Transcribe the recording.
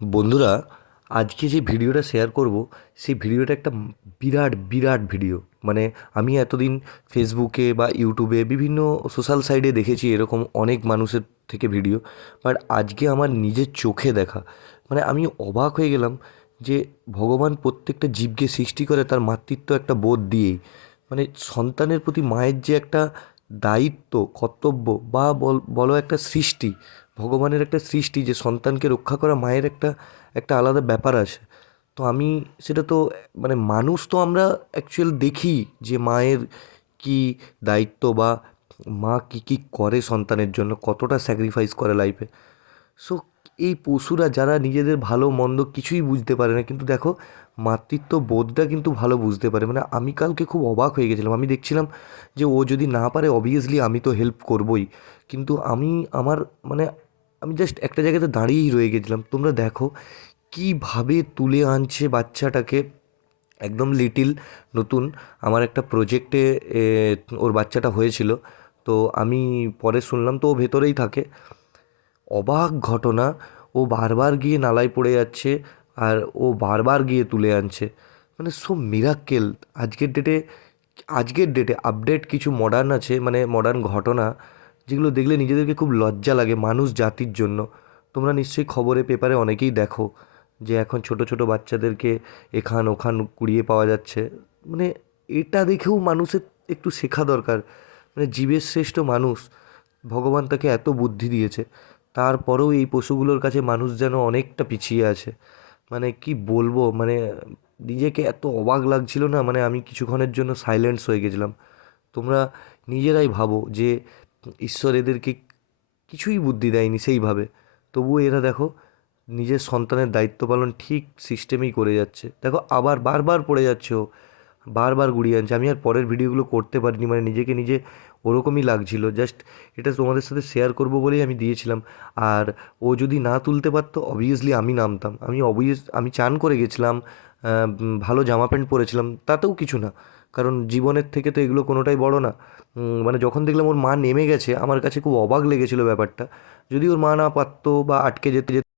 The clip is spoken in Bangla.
বন্ধুরা, আজকে যে ভিডিওটা শেয়ার করব, সেই ভিডিওটা একটা বিরাট বিরাট ভিডিও। মানে আমি এতদিন ফেসবুকে বা ইউটিউবে বিভিন্ন সোশ্যাল সাইডে দেখেছি এরকম অনেক মানুষের থেকে ভিডিও। বাট আজকে আমার নিজের চোখে দেখা মানে আমি অবাক হয়ে গেলাম যে ভগবান প্রত্যেকটা জীবকে সৃষ্টি করে তার মাতৃত্ব একটা বোধ দিয়েই। মানে সন্তানের প্রতি মায়ের যে একটা দায়িত্ব, কর্তব্য বা বল, বলো একটা সৃষ্টি ভগবানের একটা সৃষ্টি, যে সন্তানকে রক্ষা করা মায়ের একটা একটা আলাদা ব্যাপার আছে। তো আমি সেটা তো মানে মানুষ তো আমরা অ্যাকচুয়াল দেখি যে মায়ের কী দায়িত্ব বা মা কী কী করে সন্তানের জন্য, কতটা স্যাক্রিফাইস করে লাইফে সো এই পশুরা যারা নিজেদের ভালো, মন্দ কিছুই বুঝতে পারে না, কিন্তু দেখো মাতৃত্ব বোধটা কিন্তু ভালো বুঝতে পারে। মানে আমি কালকে খুব অবাক হয়ে গেছিলাম। আমি দেখছিলাম যে ও যদি না পারে অবভিয়াসলি আমি তো হেল্প করবই। কিন্তু আমি, আমার মানে আমি জাস্ট একটা জায়গাতে দাঁড়িয়েই রয়ে গেছিলাম। তোমরা দেখো কীভাবে তুলে আনছে বাচ্চাটাকে। একদম লিটিল নতুন। আমার একটা প্রজেক্টে ওর বাচ্চাটা হয়েছিল। তো আমি পরে শুনলাম তো ও ভেতরেই থাকে। অবাক ঘটনা, ও বারবার গিয়ে নালায় পড়ে যাচ্ছে আর ও বারবার গিয়ে তুলে আনছে। মানে সো মিরাক্কেল আজকের ডেটে আজকের ডেটে আপডেট কিছু মডার্ন আছে মানে মডার্ন ঘটনা। যেগুলো দেখলে নিজেদেরকে খুব লজ্জা লাগে মানুষ জাতির জন্য। তোমরা নিশ্চয়ই খবরে, পেপারে অনেকেই দেখো যে এখন ছোট ছোট বাচ্চাদেরকে এখান ওখান কুড়িয়ে পাওয়া যাচ্ছে। মানে এটা দেখেও মানুষের একটু শেখা দরকার। মানে জীবের শ্রেষ্ঠ মানুষ ভগবান তাকে এত বুদ্ধি দিয়েছে। তারপরেও এই পশুগুলোর কাছে মানুষ যেন অনেকটা পিছিয়ে আছে। মানে কি বলব? মানে নিজেকে এত অবাক লাগছিল না? মানে আমি কিছুক্ষণের জন্য সাইলেন্স হয়ে গেছিলাম। তোমরা নিজেরাই ভাবো যে ঈশ্বর এদেরকে কিছুই বুদ্ধি দেয়নি সেইভাবে। তবুও এরা দেখো, নিজের সন্তানের দায়িত্ব পালন ঠিক সিস্টেমেই করে যাচ্ছে। দেখো, আবার বারবার পড়ে যাচ্ছে ও। বারবার গুড়িয়ে আনছে। আমি আর পরের ভিডিওগুলো করতে পারিনি মানে নিজেকে নিজে ওরকমই লাগছিল। জাস্ট এটা তোমাদের সাথে শেয়ার করব বলেই আমি দিয়েছিলাম। আর ও যদি না তুলতে পারতো অবভিয়াসলি আমি নামতাম। আমি অবভিয়াস আমি চান করে গেছিলাম ভালো জামা প্যান্ট পরেছিলাম, তাতেও কিছু না। কারণ জীবনের থেকে তো এগুলো কোনোটাই বড় না। মানে যখন দেখলাম ওর মা নেমে গেছে, আমার কাছে খুব অবাক লেগেছিলো ব্যাপারটা। যদি ওর মা না পারতো বা আটকে যেতে যেতে